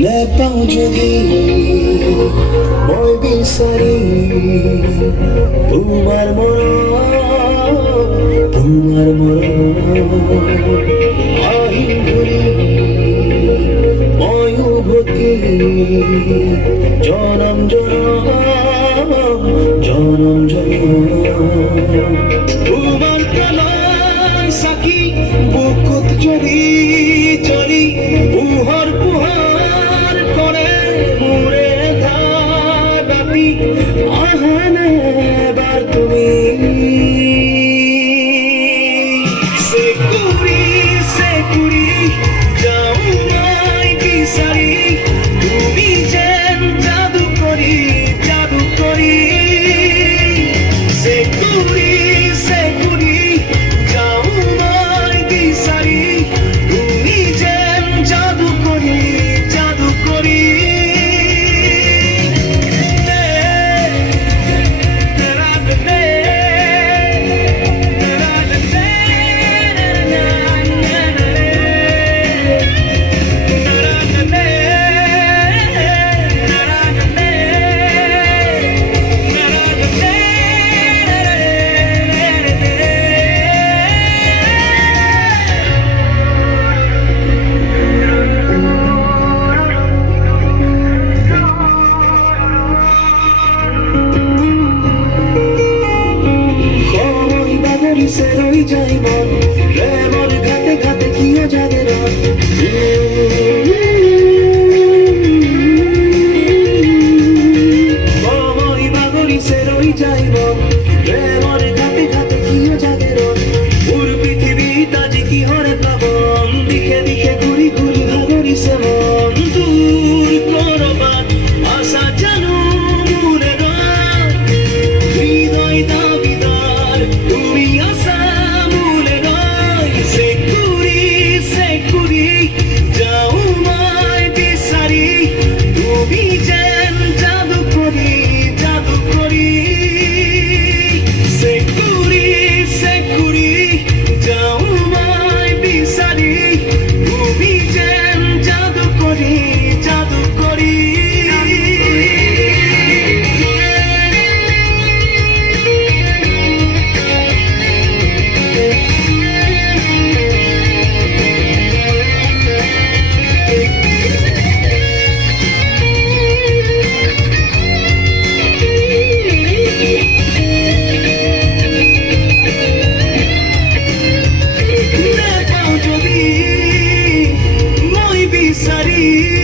লেপাও যদি মই বিচাৰি তোমাৰ মৰম আহিম ঘূৰি মই উভতি জনম জনম তোমাৰ প্ৰণয় চাকি বুকুত জৰি জৰি পোহৰ কৰে মোৰে ধাৰাতি আহানে এবাৰ তুমি সেকুৰি যাও মই বিচাৰি তুমি যেন জাদু কৰি সেকুৰি যাও মই বিচাৰি তুমি যেন জাদু কৰি সে রই যাই মন প্রেমর ঘাটে ঘাটে কিও জাগে রন সময় বাগরি সে রই যাই মন প্রেমর ঘাটে ঘাটে কিও জাগে রন পুর পৃথিবী তাজি কি হরে প্লাবন দিকে দিকে ঘুরি ঘুরি ভাগরি সে মন দূর করবান আশা জানো মুরে গান হৃদয় দাবিদার তুমি যাও মই বিচাৰি তুমি যেন জাদু কৰি সেকুৰি যাও মই বিচাৰি তুমি যেন জাদু কৰি Sorry.